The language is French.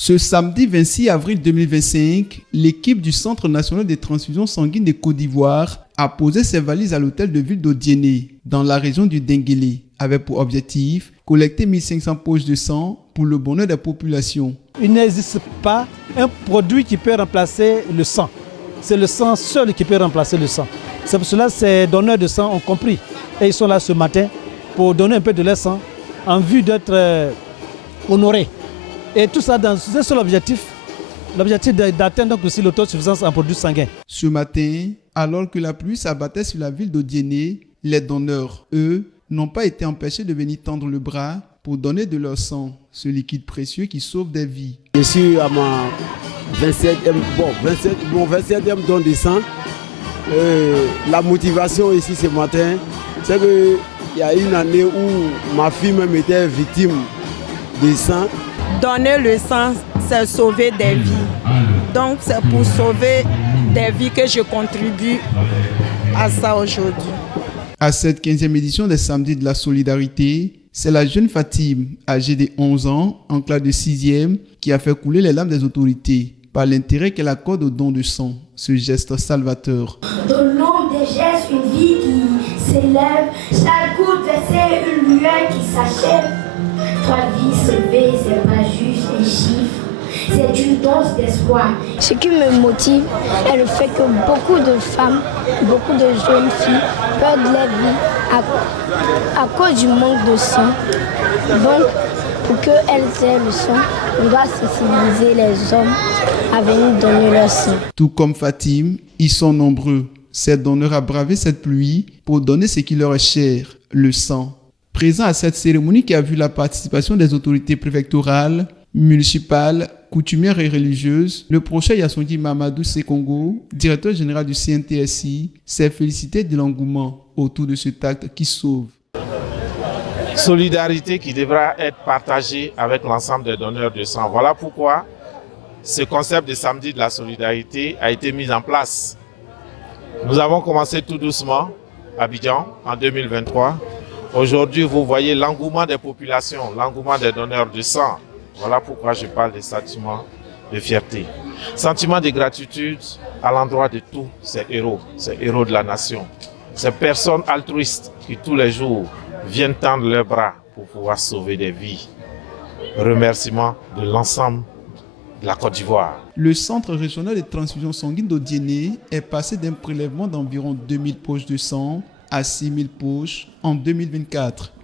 Ce samedi 26 avril 2025, l'équipe du Centre national des transfusions sanguines de Côte d'Ivoire a posé ses valises à l'hôtel de ville d'Odiéné, dans la région du Denguélé, avec pour objectif collecter 1500 poches de sang pour le bonheur des populations. Il n'existe pas un produit qui peut remplacer le sang. C'est le sang seul qui peut remplacer le sang. C'est pour cela que ces donneurs de sang ont compris. Et ils sont là ce matin pour donner un peu de leur sang en vue d'être honorés. Et tout ça dans un seul objectif, l'objectif d'atteindre donc aussi l'autosuffisance en produits sanguins. Ce matin, alors que la pluie s'abattait sur la ville d'Odiéné, les donneurs, eux, n'ont pas été empêchés de venir tendre le bras pour donner de leur sang, ce liquide précieux qui sauve des vies. Je suis à ma 27e don de sang. La motivation ici ce matin, c'est qu'il y a une année où ma fille même était victime de sang. Donner le sang, c'est sauver des vies. Donc c'est pour sauver des vies que je contribue à ça aujourd'hui. À cette 15e édition des Samedis de la Solidarité, c'est la jeune Fatime, âgée de 11 ans, en classe de 6e, qui a fait couler les larmes des autorités par l'intérêt qu'elle accorde au don de sang, ce geste salvateur. Donnons des gestes, une vie qui s'élève, chaque goutte versée, une lueur qui s'achève. 3 vies sauvées, c'est pas juste un chiffre, c'est une dose d'espoir. Ce qui me motive est le fait que beaucoup de femmes, beaucoup de jeunes filles perdent leur vie à cause du manque de sang. Donc, pour qu'elles aient le sang, on doit sensibiliser les hommes à venir donner leur sang. Tout comme Fatime, ils sont nombreux, ces donneurs à braver cette pluie pour donner ce qui leur est cher, le sang. Présent à cette cérémonie qui a vu la participation des autorités préfectorales, municipales, coutumières et religieuses, le prochain Yassongi Mamadou Sekongo, directeur général du CNTSI, s'est félicité de l'engouement autour de cet acte qui sauve. Solidarité qui devra être partagée avec l'ensemble des donneurs de sang. Voilà pourquoi ce concept de samedi de la solidarité a été mis en place. Nous avons commencé tout doucement à Abidjan en 2023. Aujourd'hui, vous voyez l'engouement des populations, l'engouement des donneurs de sang. Voilà pourquoi je parle de sentiment de fierté. Sentiment de gratitude à l'endroit de tous ces héros de la nation. Ces personnes altruistes qui tous les jours viennent tendre leurs bras pour pouvoir sauver des vies. Remerciement de l'ensemble de la Côte d'Ivoire. Le centre régional de transfusion sanguine d'Odiéné est passé d'un prélèvement d'environ 2000 poches de sang à 6000 poches en 2024.